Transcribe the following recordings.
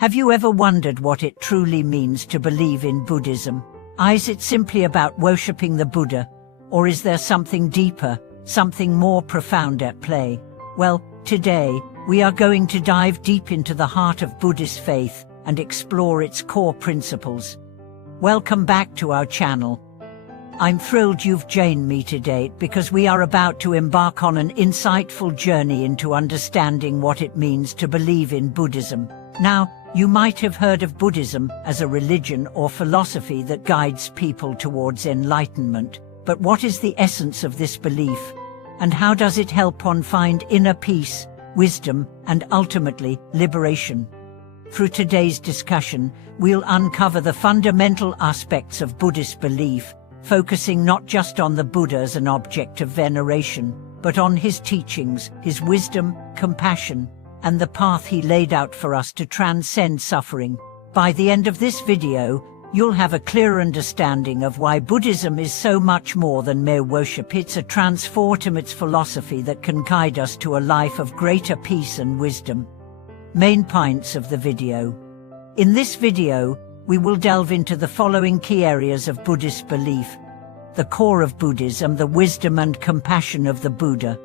Have you ever wondered what it truly means to believe in Buddhism? Is it simply about worshipping the Buddha? Or is there something deeper, something more profound at play? Well, today, we are going to dive deep into the heart of Buddhist faith and explore its core principles. Welcome back to our channel. I'm thrilled you've joined me today because we are about to embark on an insightful journey into understanding what it means to believe in Buddhism. Now, you might have heard of Buddhism as a religion or philosophy that guides people towards enlightenment. But what is the essence of this belief? And how does it help one find inner peace, wisdom, and ultimately, liberation? Through today's discussion, we'll uncover the fundamental aspects of Buddhist belief, focusing not just on the Buddha as an object of veneration, but on his teachings, his wisdom, compassion, and the path he laid out for us to transcend suffering. By the end of this video, you'll have a clear understanding of why Buddhism is so much more than mere worship. It's a transformative philosophy that can guide us to a life of greater peace and wisdom. Main points of the video. In this video, we will delve into the following key areas of Buddhist belief: the core of Buddhism, the wisdom and compassion of the Buddha.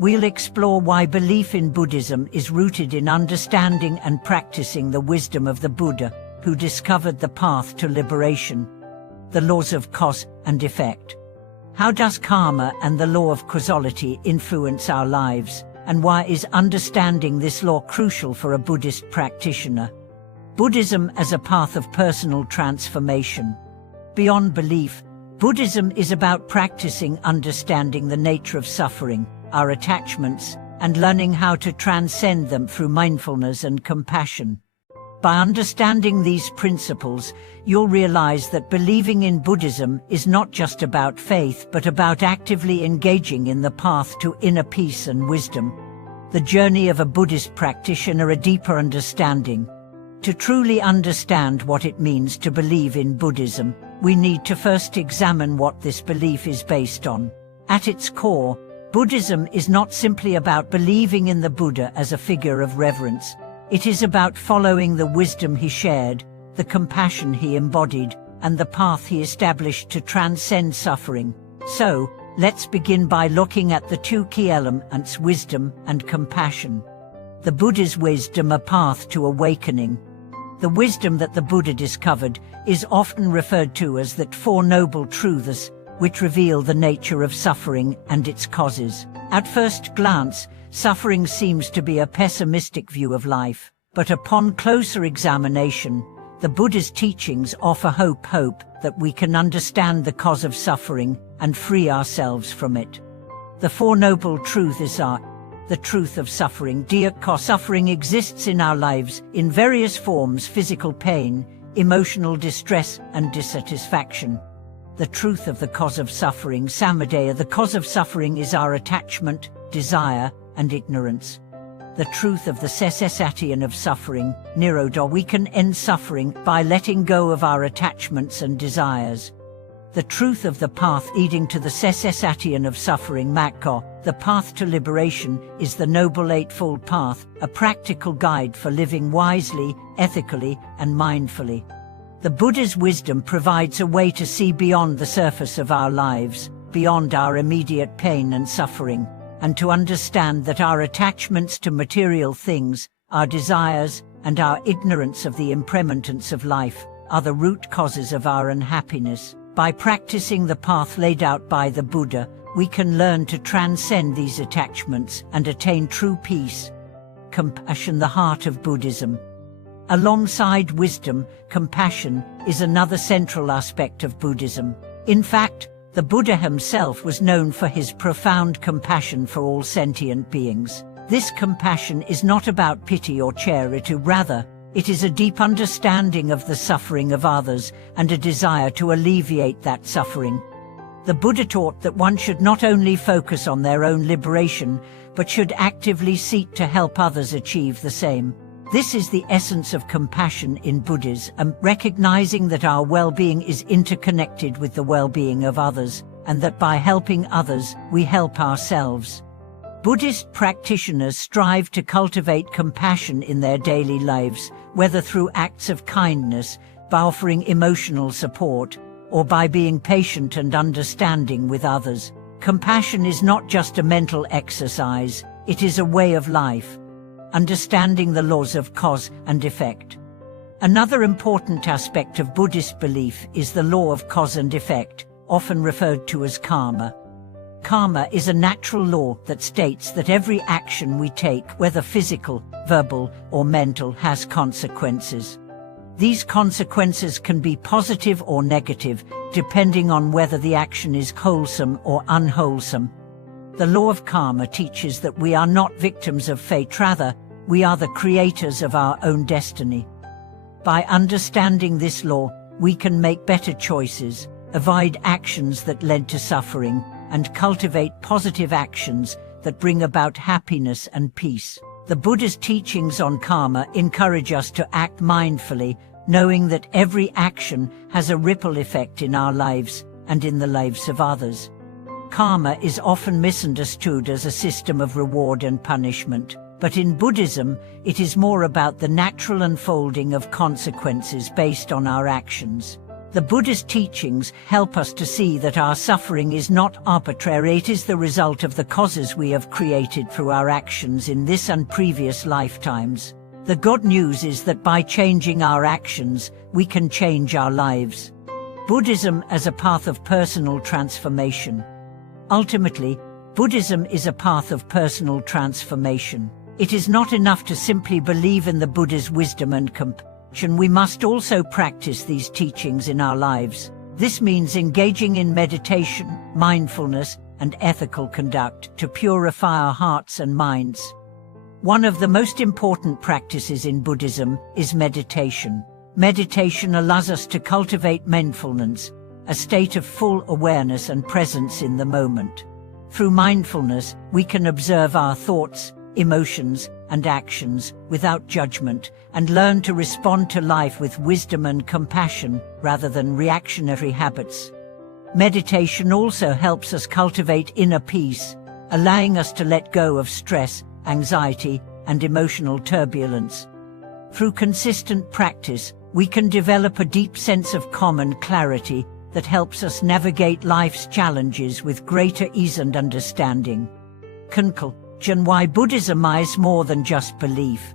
We'll explore why belief in Buddhism is rooted in understanding and practicing the wisdom of the Buddha, who discovered the path to liberation. The laws of cause and effect. How does karma and the law of causality influence our lives, and why is understanding this law crucial for a Buddhist practitioner? Buddhism as a path of personal transformation. Beyond belief, Buddhism is about practicing understanding the nature of suffering, our attachments, and learning how to transcend them through mindfulness and compassion. By understanding these principles, you'll realize that believing in Buddhism is not just about faith but about actively engaging in the path to inner peace and wisdom. The journey of a Buddhist practitioner, a deeper understanding. To truly understand what it means to believe in Buddhism, we need to first examine what this belief is based on. At its core, Buddhism is not simply about believing in the Buddha as a figure of reverence. It is about following the wisdom he shared, the compassion he embodied, and the path he established to transcend suffering. So, let's begin by looking at the two key elements: wisdom and compassion. The Buddha's wisdom, a path to awakening. The wisdom that the Buddha discovered is often referred to as the Four Noble Truths, which reveal the nature of suffering and its causes. At first glance, suffering seems to be a pessimistic view of life, but upon closer examination, the Buddha's teachings offer hope that we can understand the cause of suffering and free ourselves from it. The Four Noble Truths are: the truth of suffering. Suffering exists in our lives in various forms: physical pain, emotional distress, and dissatisfaction. The truth of the cause of suffering. Samadaya. The cause of suffering is our attachment, desire, and ignorance. The truth of the cessation of suffering. Nirodha. We can end suffering by letting go of our attachments and desires. The truth of the path leading to the cessation of suffering. Moksha. The path to liberation is the Noble Eightfold Path, a practical guide for living wisely, ethically, and mindfully. The Buddha's wisdom provides a way to see beyond the surface of our lives, beyond our immediate pain and suffering, and to understand that our attachments to material things, our desires, and our ignorance of the impermanence of life are the root causes of our unhappiness. By practicing the path laid out by the Buddha, we can learn to transcend these attachments and attain true peace. Compassion, the heart of Buddhism. Alongside wisdom, compassion is another central aspect of Buddhism. In fact, the Buddha himself was known for his profound compassion for all sentient beings. This compassion is not about pity or charity, rather, it is a deep understanding of the suffering of others and a desire to alleviate that suffering. The Buddha taught that one should not only focus on their own liberation, but should actively seek to help others achieve the same. This is the essence of compassion in Buddhism, recognizing that our well-being is interconnected with the well-being of others, and that by helping others, we help ourselves. Buddhist practitioners strive to cultivate compassion in their daily lives, whether through acts of kindness, by offering emotional support, or by being patient and understanding with others. Compassion is not just a mental exercise, it is a way of life, understanding the laws of cause and effect. Another important aspect of Buddhist belief is the law of cause and effect, often referred to as karma. Karma is a natural law that states that every action we take, whether physical, verbal, or mental, has consequences. These consequences can be positive or negative, depending on whether the action is wholesome or unwholesome. The law of karma teaches that we are not victims of fate, rather, we are the creators of our own destiny. By understanding this law, we can make better choices, avoid actions that led to suffering, and cultivate positive actions that bring about happiness and peace. The Buddha's teachings on karma encourage us to act mindfully, knowing that every action has a ripple effect in our lives and in the lives of others. Karma is often misunderstood as a system of reward and punishment, but in Buddhism, it is more about the natural unfolding of consequences based on our actions. The Buddhist teachings help us to see that our suffering is not arbitrary, it is the result of the causes we have created through our actions in this and previous lifetimes. The good news is that by changing our actions, we can change our lives. Buddhism as a path of personal transformation. Ultimately, Buddhism is a path of personal transformation. It is not enough to simply believe in the Buddha's wisdom and compassion. We must also practice these teachings in our lives. This means engaging in meditation, mindfulness, and ethical conduct to purify our hearts and minds. One of the most important practices in Buddhism is meditation. Meditation allows us to cultivate mindfulness, a state of full awareness and presence in the moment. Through mindfulness, we can observe our thoughts, emotions, and actions without judgment, and learn to respond to life with wisdom and compassion rather than reactionary habits. Meditation also helps us cultivate inner peace, allowing us to let go of stress, anxiety, and emotional turbulence. Through consistent practice, we can develop a deep sense of calm and clarity that helps us navigate life's challenges with greater ease and understanding. Conclusion: why Buddhism is more than just belief.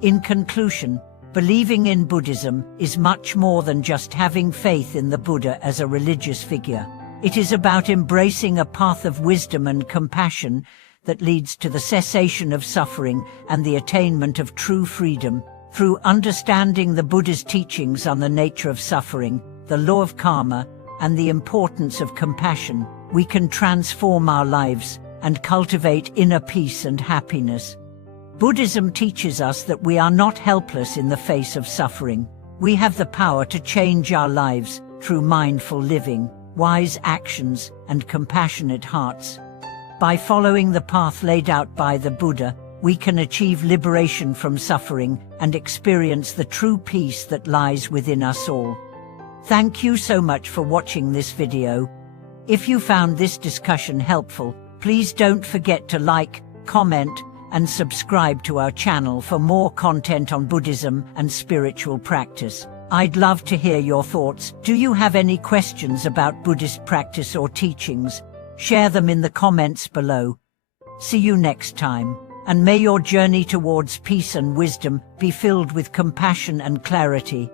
In conclusion, believing in Buddhism is much more than just having faith in the Buddha as a religious figure. It is about embracing a path of wisdom and compassion that leads to the cessation of suffering and the attainment of true freedom. Through understanding the Buddha's teachings on the nature of suffering, the law of karma, and the importance of compassion, we can transform our lives and cultivate inner peace and happiness. Buddhism teaches us that we are not helpless in the face of suffering. We have the power to change our lives through mindful living, wise actions, and compassionate hearts. By following the path laid out by the Buddha, we can achieve liberation from suffering and experience the true peace that lies within us all. Thank you so much for watching this video. If you found this discussion helpful, please don't forget to like, comment, and subscribe to our channel for more content on Buddhism and spiritual practice. I'd love to hear your thoughts. Do you have any questions about Buddhist practice or teachings? Share them in the comments below. See you next time, and may your journey towards peace and wisdom be filled with compassion and clarity.